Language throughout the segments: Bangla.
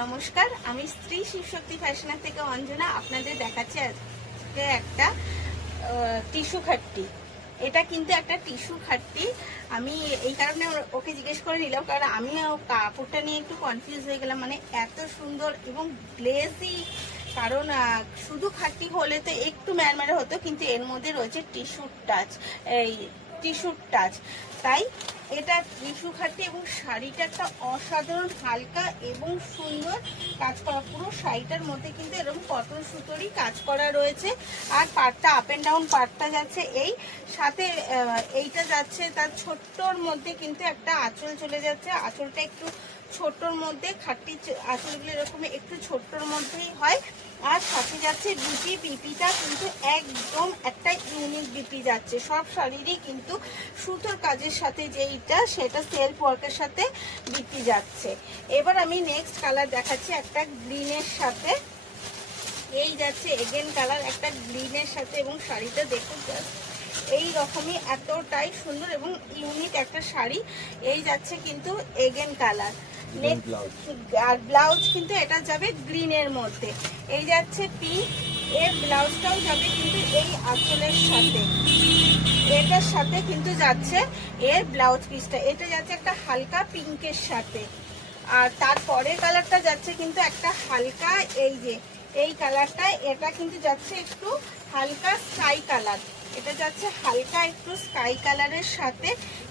নমস্কার, আমি স্ত্রী শিবশক্তি ফ্যাশনের থেকে অঞ্জনা আপনাদের দেখাচ্ছি আজকে একটা টিস্যু খাট্টি। এটা কিন্তু একটা টিস্যু খাট্টি। আমি এই কারণে ওকে জিজ্ঞেস করে নিলাম, কারণ আমি কাপড়টা নিয়ে একটু কনফিউজ হয়ে গেলাম। মানে এত সুন্দর এবং গ্লেজি, কারণ শুধু খাট্টি হলে তো একটু ম্যারম্যারে হতো, কিন্তু এর মধ্যে রয়েছে টিস্যুর টাচ। তাই এটা টিস্যু খাট্টি এবং শাড়িটা একটা অসাধারণ হালকা এবং সুন্দর কাজ করা। পুরো শাড়িটার মধ্যে কিন্তু এরকম কটন সুতোরই কাজ করা রয়েছে। আর পাটটা আপ এন্ড ডাউন পাটটা যাচ্ছে, এই সাথে এইটা যাচ্ছে তার ছোট্টর মধ্যে কিন্তু একটা আঁচল চলে যাচ্ছে। আঁচলটা একটু ছোট্টর মধ্যে, খাট্টি আঁচলগুলো এরকম একটু ছোট্টর মধ্যেই হয়। আর সাথে যাচ্ছে বিপিটা কিন্তু একদম একটা ইউনিক বিপি যাচ্ছে। সব শাড়িরই কিন্তু সুতোর কাজের সাথে যেইটা, সেটা সেলফ ওয়ার্কের সাথে বিপি যাচ্ছে। এবার আমি নেক্সট কালার দেখাচ্ছি একটা গ্রিনের সাথে। এই যাচ্ছে এগেন কালার একটা গ্রিনের সাথে, এবং শাড়িটা দেখুন এই রকমই এতটাই সুন্দর এবং ইউনিক একটা শাড়ি। এই যাচ্ছে কিন্তু এগেন কালার, আর ব্লাউজ কিন্তু এটা যাবে গ্রিনের মধ্যে। এই যাচ্ছে পিঙ্ক, এর ব্লাউজটাও যাবে কিন্তু এই আঁচলের সাথে, এটার সাথে কিন্তু যাচ্ছে এর ব্লাউজ পিসটা। এটা যাচ্ছে একটা হালকা পিঙ্কের সাথে। আর তারপরের কালারটা যাচ্ছে কিন্তু একটা হালকা, এই যে এই কালারটা, এটা কিন্তু যাচ্ছে একটু হালকা স্কাই কালার। এটা যাচ্ছে হালকা একটু স্কাই কালারের সাথে।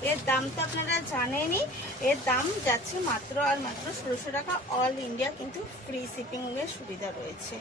এর দাম তো আপনারা জানেনই, এর দাম যাচ্ছে মাত্র আর মাত্র 1600 টাকা। অল ইন্ডিয়া কিন্তু ফ্রি শিপিং এর সুবিধা রয়েছে।